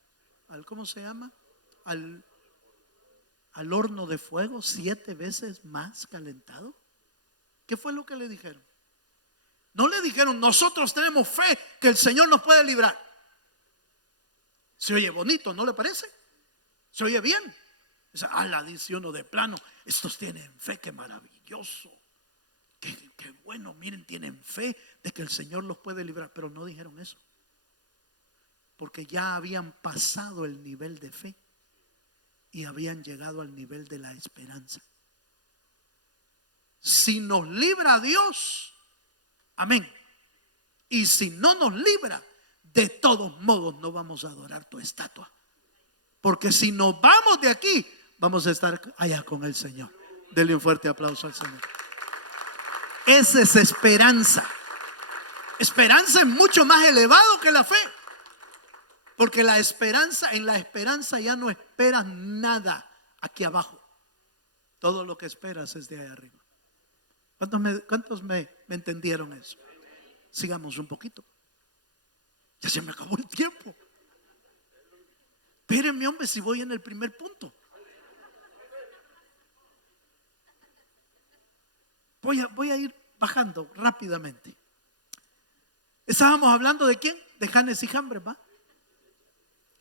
¿cómo se llama? Al horno de fuego 7 veces más calentado. ¿Qué fue lo que le dijeron? No le dijeron, nosotros tenemos fe que el Señor nos puede librar. Se oye bonito, ¿no le parece? Se oye bien. Dice uno de plano, estos tienen fe, qué maravilloso, qué bueno, miren, tienen fe de que el Señor los puede librar. Pero no dijeron eso, porque ya habían pasado el nivel de fe y habían llegado al nivel de la esperanza. Si nos libra Dios, amén. Y si no nos libra, de todos modos no vamos a adorar tu estatua. Porque si nos vamos de aquí, vamos a estar allá con el Señor. Denle un fuerte aplauso al Señor. Esa es esperanza. Esperanza es mucho más elevado que la fe. Porque en la esperanza ya no esperas nada aquí abajo. Todo lo que esperas es de ahí arriba. ¿Cuántos me entendieron eso? Sigamos un poquito. Ya se me acabó el tiempo. Espérenme, hombre, si voy en el primer punto. Voy a ir bajando rápidamente. Estábamos hablando de quién, de Janes y Jambres, ¿va?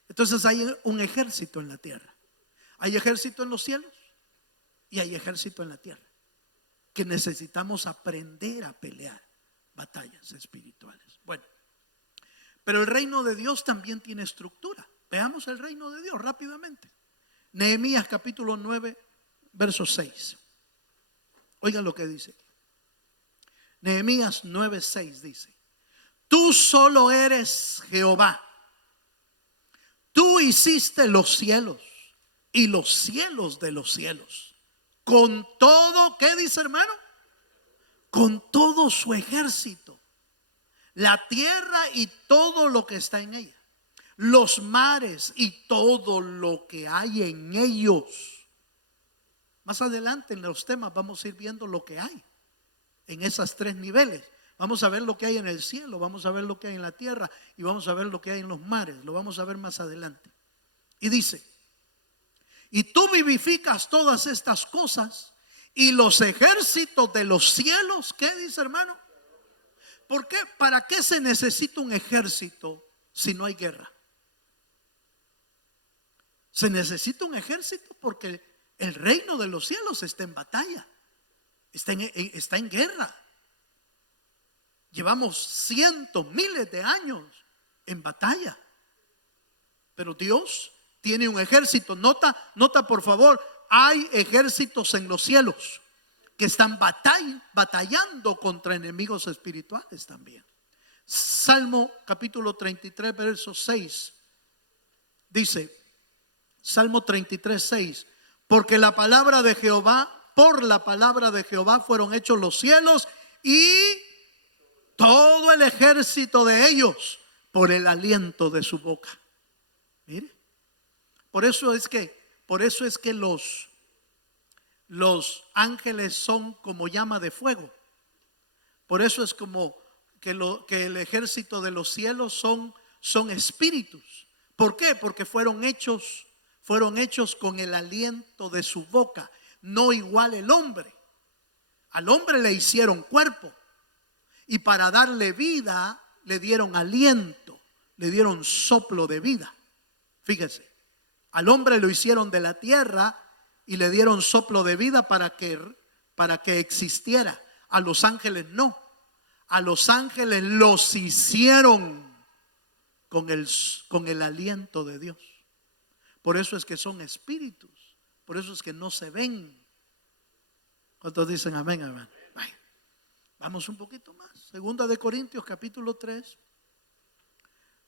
Entonces hay un ejército en la tierra. Hay ejército en los cielos y hay ejército en la tierra, que necesitamos aprender a pelear batallas espirituales. Bueno, pero el reino de Dios también tiene estructura. Veamos el reino de Dios rápidamente. Nehemías capítulo 9, verso 6. Oigan lo que dice. Nehemías 9, 6 dice: tú solo eres Jehová. Tú hiciste los cielos y los cielos de los cielos, con todo, ¿qué dice, hermano? Con todo su ejército, la tierra y todo lo que está en ella, los mares y todo lo que hay en ellos. Más adelante en los temas vamos a ir viendo lo que hay en esos 3 niveles. Vamos a ver lo que hay en el cielo, vamos a ver lo que hay en la tierra y vamos a ver lo que hay en los mares. Lo vamos a ver más adelante. Y dice: y tú vivificas todas estas cosas y los ejércitos de los cielos. ¿Qué dice, hermano? ¿Por qué? ¿Para qué se necesita un ejército si no hay guerra? Se necesita un ejército porque el reino de los cielos está en batalla, está en guerra. Llevamos cientos, miles de años en batalla. Pero Dios tiene un ejército. Nota por favor, hay ejércitos en los cielos que están batallando contra enemigos espirituales también. Salmo capítulo 33, verso 6. Dice, Salmo 33, 6. Porque la palabra de Jehová, por la palabra de Jehová fueron hechos los cielos y todo el ejército de ellos por el aliento de su boca. Mire, por eso es que los ángeles son como llama de fuego. Por eso es como que el ejército de los cielos son espíritus. ¿Por qué? Porque fueron hechos con el aliento de su boca. No igual el hombre. Al hombre le hicieron cuerpo y para darle vida le dieron aliento, le dieron soplo de vida. Fíjese, al hombre lo hicieron de la tierra y le dieron soplo de vida para que existiera. A los ángeles no. A los ángeles los hicieron con el aliento de Dios. Por eso es que son espíritus. Por eso es que no se ven. ¿Cuántos dicen amén, hermano? Vamos un poquito más. Segunda de Corintios capítulo 3,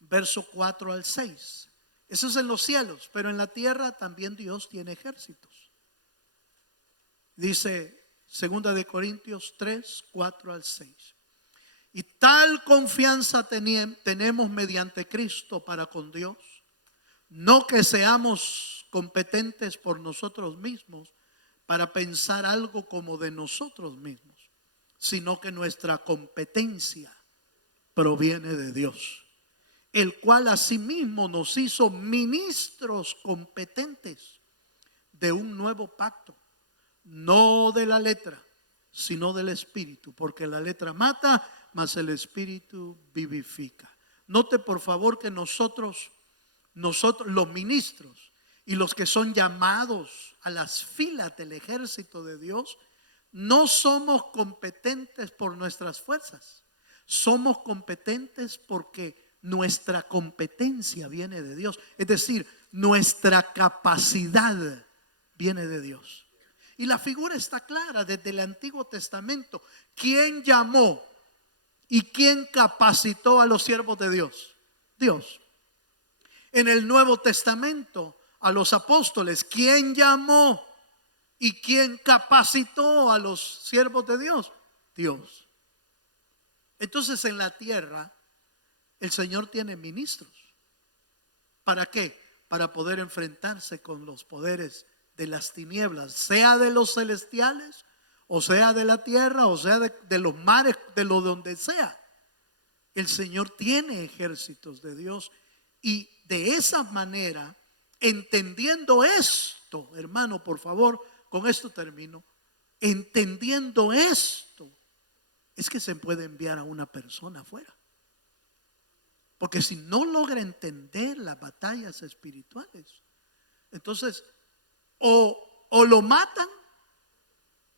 verso 4 al 6. Eso es en los cielos, pero en la tierra también Dios tiene ejércitos. Dice Segunda de Corintios 3, 4 al 6. Y tal confianza tenemos mediante Cristo para con Dios, no que seamos competentes por nosotros mismos para pensar algo como de nosotros mismos, sino que nuestra competencia proviene de Dios, el cual asimismo nos hizo ministros competentes de un nuevo pacto, no de la letra, sino del Espíritu, porque la letra mata, mas el Espíritu vivifica. Note por favor que nosotros los ministros y los que son llamados a las filas del ejército de Dios, no somos competentes por nuestras fuerzas. Somos competentes porque nuestra competencia viene de Dios. Es decir, nuestra capacidad viene de Dios. Y la figura está clara desde el Antiguo Testamento. ¿Quién llamó y quién capacitó a los siervos de Dios? Dios. En el Nuevo Testamento, a los apóstoles, ¿quién llamó y quién capacitó a los siervos de Dios? Dios. Entonces en la tierra el Señor tiene ministros. ¿Para qué? Para poder enfrentarse con los poderes de las tinieblas, sea de los celestiales, o sea de la tierra, o sea de los mares, de lo donde sea. El Señor tiene ejércitos de Dios. Y de esa manera, entendiendo esto, hermano, por favor, con esto termino. Entendiendo esto, es que se puede enviar a una persona afuera. Porque si no logra entender las batallas espirituales, entonces o lo matan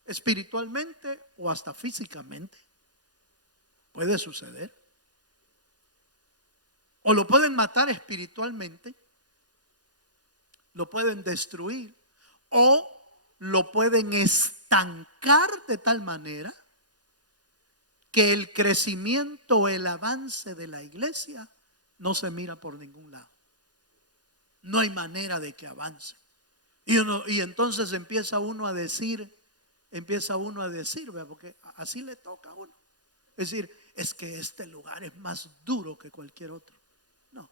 espiritualmente o hasta físicamente. Puede suceder. O lo pueden matar espiritualmente, lo pueden destruir, o lo pueden estancar de tal manera que el crecimiento, el avance de la iglesia no se mira por ningún lado. No hay manera de que avance. Y entonces empieza uno a decir, porque así le toca a uno. Es decir, es que este lugar es más duro que cualquier otro. No.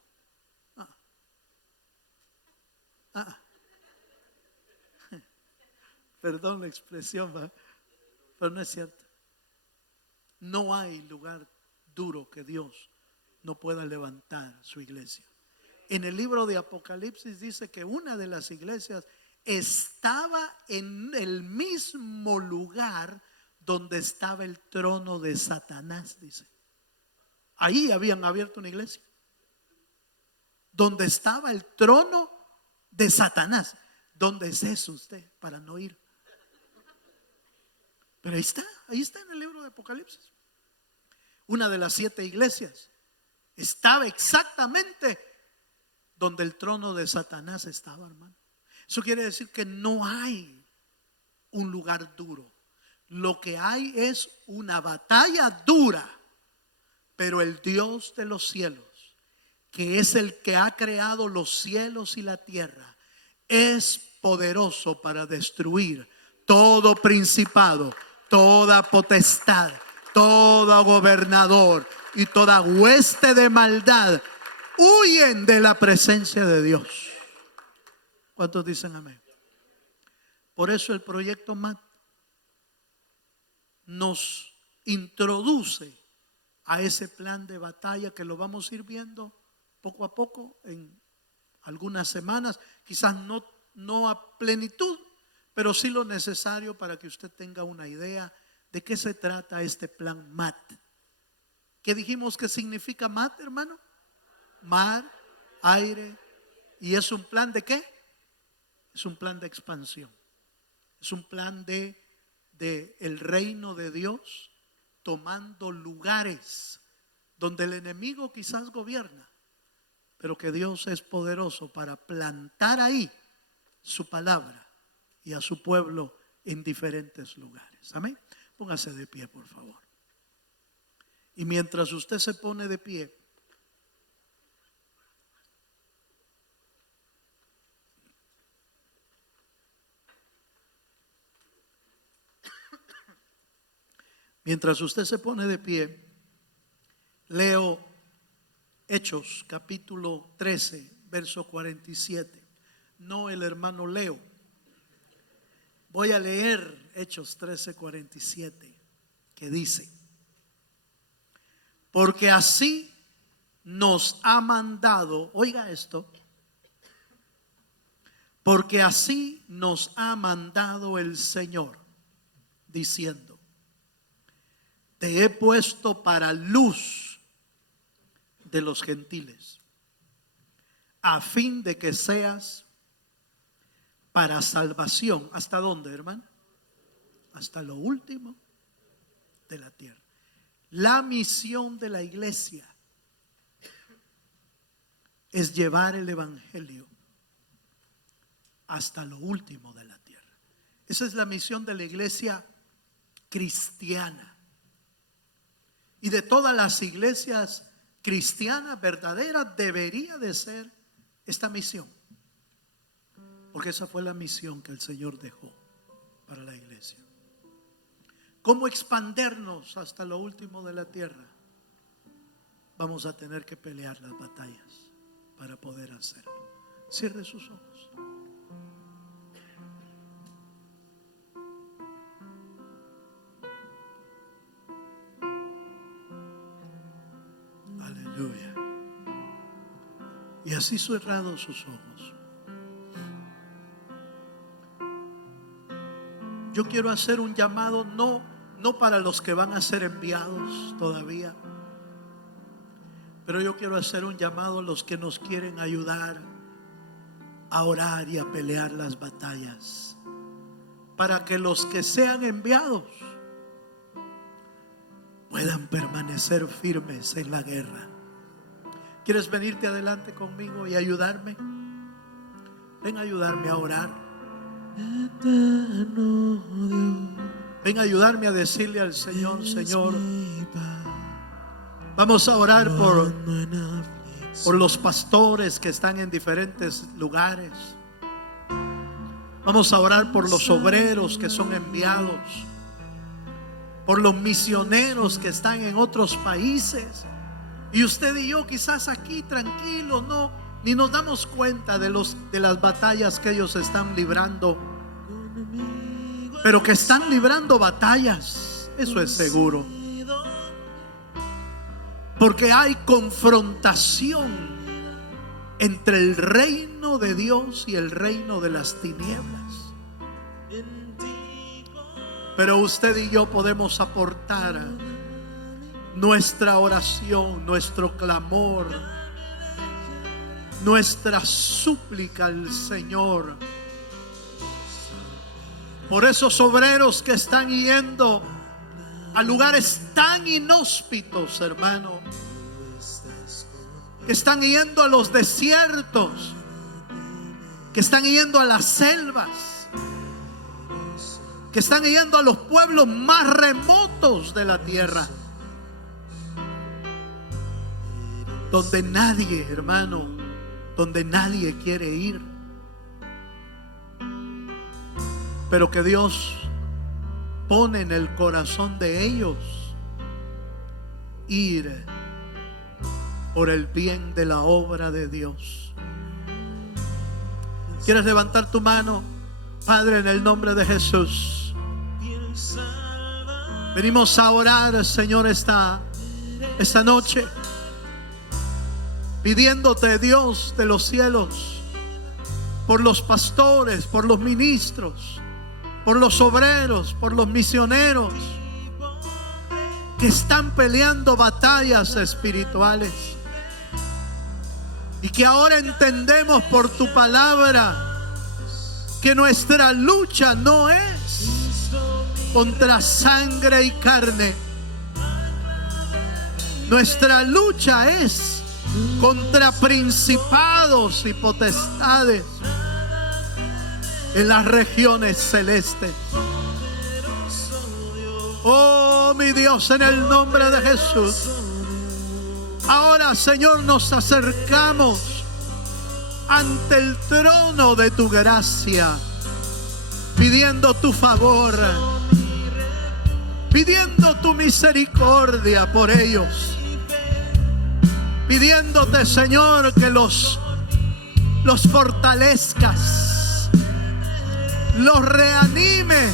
Perdón la expresión, pero no es cierto. No hay lugar duro que Dios no pueda levantar su iglesia. En el libro de Apocalipsis dice que una de las iglesias estaba en el mismo lugar donde estaba el trono de Satanás, dice. Ahí habían abierto una iglesia donde estaba el trono de Satanás. ¿Dónde es eso usted para no ir? Pero ahí está en el libro de Apocalipsis. Una de las 7 iglesias estaba exactamente donde el trono de Satanás estaba, hermano. Eso quiere decir que no hay un lugar duro. Lo que hay es una batalla dura Pero el Dios de los cielos, que es el que ha creado los cielos y la tierra, es poderoso para destruir todo principado, toda potestad, todo gobernador y toda hueste de maldad. Huyen de la presencia de Dios. ¿Cuántos dicen amén? Por eso el proyecto MAT nos introduce a ese plan de batalla que lo vamos a ir viendo poco a poco en algunas semanas, quizás no a plenitud, pero sí lo necesario para que usted tenga una idea de qué se trata este plan MAT. ¿Qué dijimos que significa MAT, hermano? Mar, aire. ¿Y es un plan de qué? Es un plan de expansión. Es un plan de el reino de Dios tomando lugares donde el enemigo quizás gobierna, pero que Dios es poderoso para plantar ahí su palabra y a su pueblo en diferentes lugares. Amén. Póngase de pie, por favor. Y mientras usted se pone de pie, leo Hechos capítulo 13, verso 47. No el hermano Leo. Voy a leer Hechos 13, 47, que dice: porque así nos ha mandado, oiga esto, porque así nos ha mandado el Señor, diciendo: te he puesto para luz de los gentiles, a fin de que seas para salvación. ¿Hasta dónde, hermano? Hasta lo último de la tierra. La misión de la iglesia es llevar el evangelio hasta lo último de la tierra. Esa es la misión de la iglesia cristiana. Y de todas las iglesias cristianas verdaderas debería de ser esta misión. Porque esa fue la misión que el Señor dejó para la iglesia. ¿Cómo expandernos hasta lo último de la tierra? Vamos a tener que pelear las batallas para poder hacerlo. Cierre sus ojos. Aleluya. Y así cerrados sus ojos, yo quiero hacer un llamado, no para los que van a ser enviados todavía, pero yo quiero hacer un llamado a los que nos quieren ayudar a orar y a pelear las batallas, para que los que sean enviados puedan permanecer firmes en la guerra. ¿Quieres venirte adelante conmigo y ayudarme? Ven a ayudarme a orar. Ven a ayudarme a decirle al Señor: Señor, vamos a orar por los pastores que están en diferentes lugares. Vamos a orar por los obreros que son enviados, por los misioneros que están en otros países. Y usted y yo quizás aquí tranquilos, ni nos damos cuenta de las batallas que ellos están librando, pero que están librando batallas, eso es seguro, porque hay confrontación entre el reino de Dios y el reino de las tinieblas. Pero usted y yo podemos aportar nuestra oración, nuestro clamor, nuestra súplica al Señor por esos obreros que están yendo a lugares tan inhóspitos, hermano, que están yendo a los desiertos, que están yendo a las selvas, que están yendo a los pueblos más remotos de la tierra. donde nadie, hermano, donde nadie quiere ir. Pero que Dios pone en el corazón de ellos ir por el bien de la obra de Dios. ¿Quieres levantar tu mano? Padre, en el nombre de Jesús, venimos a orar, Señor, esta noche, pidiéndote, Dios de los cielos, por los pastores, por los ministros, por los obreros, por los misioneros que están peleando batallas espirituales, y que ahora entendemos por tu palabra que nuestra lucha no es contra sangre y carne. Nuestra lucha es contra principados y potestades en las regiones celestes. Oh, mi Dios, en el nombre de Jesús, ahora, Señor, nos acercamos ante el trono de tu gracia, pidiendo tu favor, pidiendo tu misericordia por ellos, pidiéndote, Señor, que los fortalezcas, los reanimes.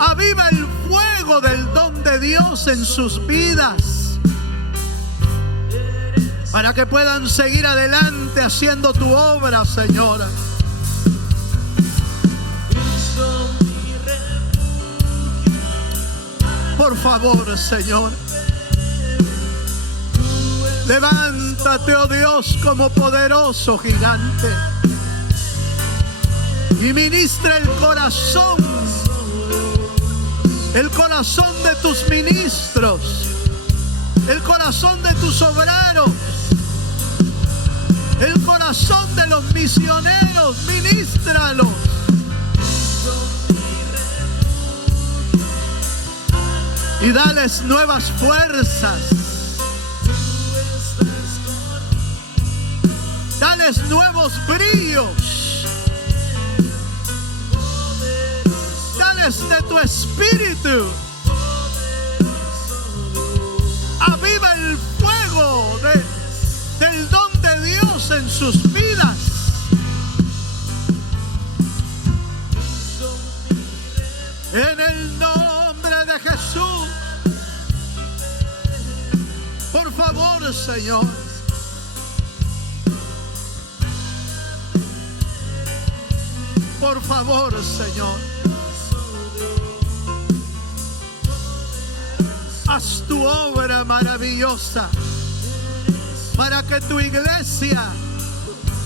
Aviva el fuego del don de Dios en sus vidas, para que puedan seguir adelante haciendo tu obra, Señor. Por favor, Señor, levántate, oh Dios, como poderoso gigante, y ministra el corazón de tus ministros, el corazón de tus obreros, el corazón de los misioneros. Ministralos. Y dales nuevas fuerzas, dales nuevos brillos, dales de tu espíritu. Aviva el fuego del don de Dios en sus vidas. En el nombre de Jesús, por favor, Señor, por favor, Señor, haz tu obra maravillosa para que tu iglesia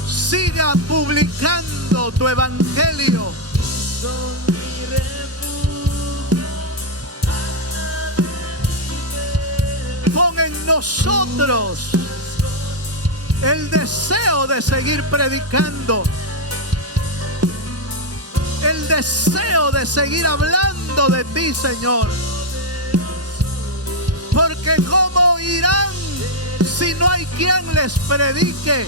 siga publicando tu evangelio. Pon en nosotros el deseo de seguir predicando, el deseo de seguir hablando de ti, Señor. Porque ¿cómo irán si no hay quien les predique?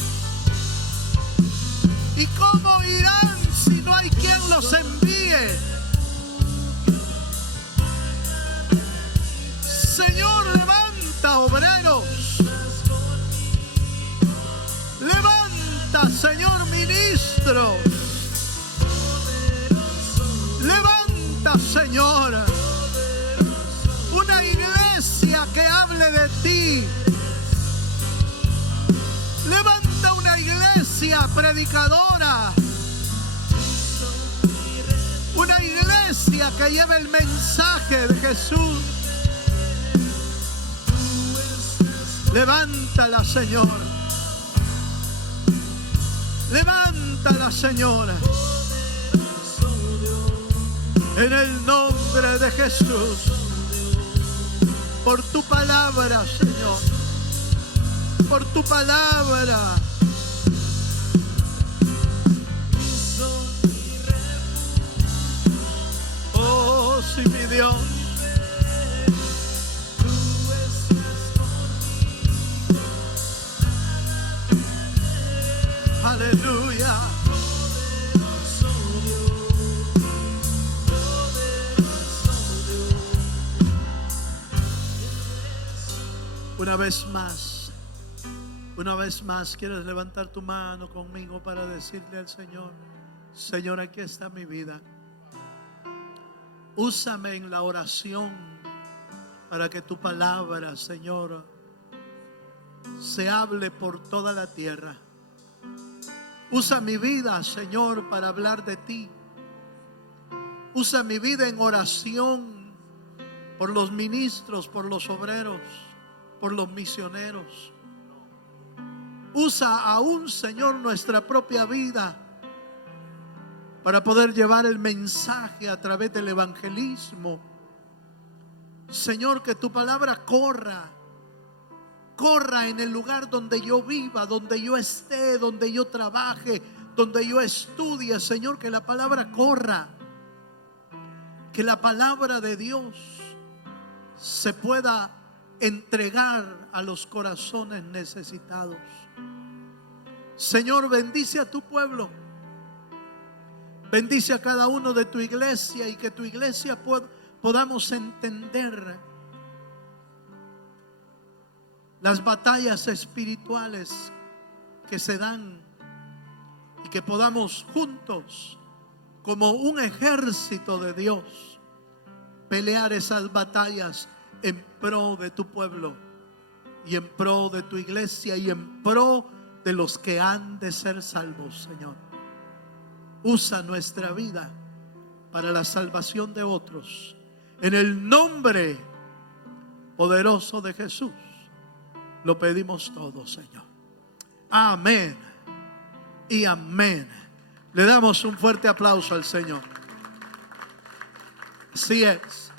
¿Y cómo irán si no hay quien los envíe? Señor, levanta obreros. Levanta, Señor, ministros. Levanta, Señor, una iglesia que hable de ti. Levanta una iglesia predicadora, una iglesia que lleve el mensaje de Jesús. Levántala, Señor. Levántala, Señora. En el nombre de Jesús. Por tu palabra, Señor. Por tu palabra. Oh, sí, mi Dios. Una vez más, ¿quieres levantar tu mano conmigo para decirle al Señor: Señor, aquí está mi vida? Úsame en la oración para que tu palabra, Señor, se hable por toda la tierra. Usa mi vida, Señor, para hablar de ti. Usa mi vida en oración por los ministros, por los obreros, por los misioneros. Usa aún, Señor, nuestra propia vida para poder llevar el mensaje a través del evangelismo. Señor, que tu palabra corra en el lugar donde yo viva, donde yo esté, donde yo trabaje, donde yo estudie. Señor, que la palabra corra, que la palabra de Dios se pueda entregar a los corazones necesitados. Señor, bendice a tu pueblo. Bendice a cada uno de tu iglesia, y que tu iglesia podamos entender las batallas espirituales que se dan, y que podamos juntos, como un ejército de Dios, pelear esas batallas en pro de tu pueblo, y en pro de tu iglesia, y en pro de los que han de ser salvos. Señor, usa nuestra vida para la salvación de otros, en el nombre poderoso de Jesús lo pedimos todo, Señor. Amén y amén. Le damos un fuerte aplauso al Señor. Así es.